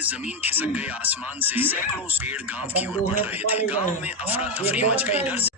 के जमीन खिसक गए आसमान से। सैकड़ों पेड़ गांव की ओर बढ़ रहे थे। गांव में अफरा तफरी मच गई। डर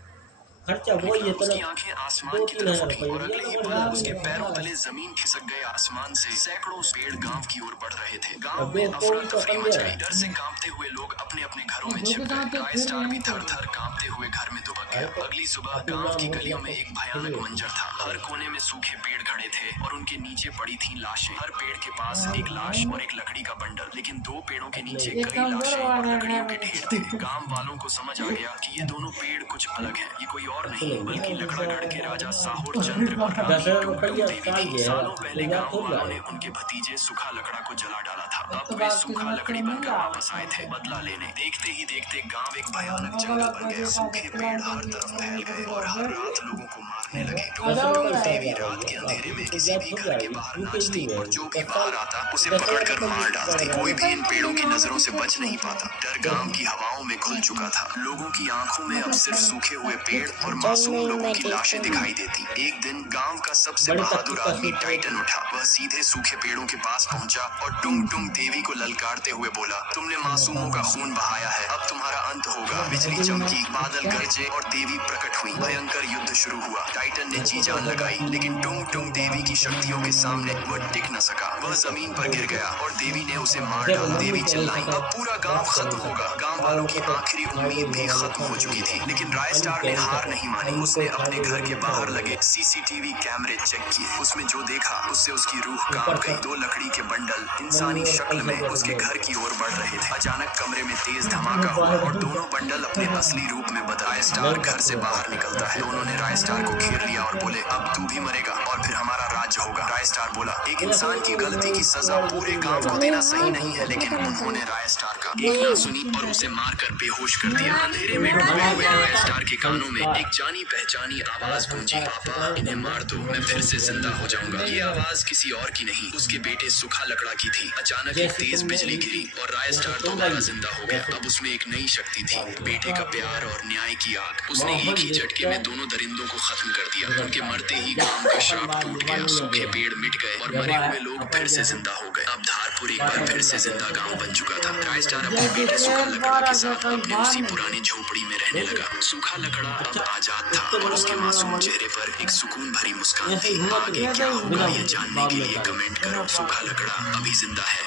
खर्चा वो ही है उसकी तरफ आंखें आसमान 2 की 3 तरफ हज़ार उठी रुपये और दिया अगले ना ही वो पल यार उसके पैरों यार तले जमीन खिसक गए आसमान से। सैकड़ों पेड़ गांव की ओर बढ़ रहे थे। गांव अब में वो अफरा भी तो तफरी मच समझे गई। डर से कांपते हुए लोग अपने अपने घरों में जो छिप के गए। साथ राय फिर स्टार भी यहीं थर तो थर कांपते हुए घर में दुबक अरे गया। तो अगली सुबह अपनी गांव नाम की हो गलियों गया में तो एक भयानक मंजर था। हर कोने में सूखे पेड़ खड़े थे और उनके नीचे पड़ी थी लाशें। हर पेड़ के पास एक लाश और एक लकड़ी का बंडल, लेकिन 2 पेड़ों के नीचे एक कई काम करो लाशें और और लकड़ियों के ढेर थे। गांव वालों को समझ आ गया कि ये दोनों पेड़ कुछ अलग हैं। ये कोई और नहीं बल्कि लकड़ागढ़ के राजा साहुर चंद्र और रानी 10,000 टुमटुम रुपया देवी साल थी। के है सालों पहले यार गांव थोड़ी वालों आ ने उनके भतीजे सूखा लकड़ा को जला डाला था। तो अब वे बात सूखा किस्मत लकड़ी से नहीं बनकर आ वापस आए थे बदला लेने। देखते ही देखते गांव एक भयानक जंगल बन गया। सूखे पेड़ हर तरफ फैल गए और हर रात लोगों को मारने लगे। टुमटुम देवी रात के अंधेरे में किसी भी घर के बाहर नाचती और जो भी बाहर आता उसे पकड़कर मार डालती। कोई भी इन पेड़ों की नजरों से बच नहीं पाता। डर गांव की हवाओं में घुल चुका था। लोगों की आंखों में अब सिर्फ सूखे हुए पेड़ और मासूम लोगों की लाशें दिखाई देती। एक दिन गांव का सबसे बहादुर आदमी टाइटन उठा। वह सीधे सूखे पेड़ों के पास पहुंचा और टुमटुम देवी को ललकारते हुए बोला, तुमने मासूमों का खून बहाया है, अब तुम्हारा अंत होगा। बिजली चमकी, बादल गरजे और देवी प्रकट हुई। भयंकर युद्ध शुरू हुआ। टाइटन ने जी जान लगाई, लेकिन टुमटुम देवी की शक्तियों के सामने वह टिक न सका। वह जमीन पर गिर गया और देवी ने उसे मार डाला। देवी चिल्लाई, अब पूरा गांव खत्म होगा। गांव वालों की आखिरी उम्मीद भी खत्म हो चुकी थी, लेकिन राय स्टार ने हार नहीं मानी। उसने अपने घर के बाहर लगे सीसीटीवी कैमरे चेक किए। उसमें जो देखा उससे उसकी रूह कांप गई। 2 लकड़ी के बंडल इंसानी शक्ल में उसके घर की ओर बढ़ रहे थे। अचानक कमरे में तेज धमाका हुआ और दोनों बंडल अपने असली रूप में बदल। राय स्टार घर से बाहर निकलता है। दोनों ने राय स्टार को घेर लिया और बोले, अब तू भी मरेगा और फिर हमारा राज्य होगा। राय स्टार बोला, एक इंसान की गलती की सजा पूरे गांव को देना सही नहीं है, लेकिन उन्होंने राय स्टार का एक ना सुनी और उसे मारकर बेहोश कर दिया। अंधेरे में डूबे हुए राय स्टार के कानों में एक जानी पहचानी आवाज गूंजी, पापा इन्हें मार दो, मैं फिर से जिंदा हो जाऊंगा। ये आवाज किसी और की नहीं, उसके बेटे सूखा लकड़ा की थी। अचानक एक तेज बिजली गिरी और राय स्टार दोबारा जिंदा हो गया। अब उसमें एक नई शक्ति थी, बेटे का प्यार और न्याय की आग। उसने एक ही झटके में दोनों दरिंदों को खत्म कर दिया। उनके मरते ही गांव का श्राप टूट गया। सूखे पेड़ मिट गए और मरे हुए लोग फिर से जिंदा हो गए। अब धारपुर एक बार फिर से जिंदा गांव बन चुका था। राय स्टार अपने बेटे सूखा लकड़ा के साथ अपने उसी पुरानी झोपड़ी में रहने लगा। सूखा लकड़ा अब आजाद था और उसके मासूम चेहरे पर एक सुकून भरी मुस्कान थी। आगे क्या होगा ये जानने के लिए कमेंट करो। सूखा लकड़ा अभी जिंदा है।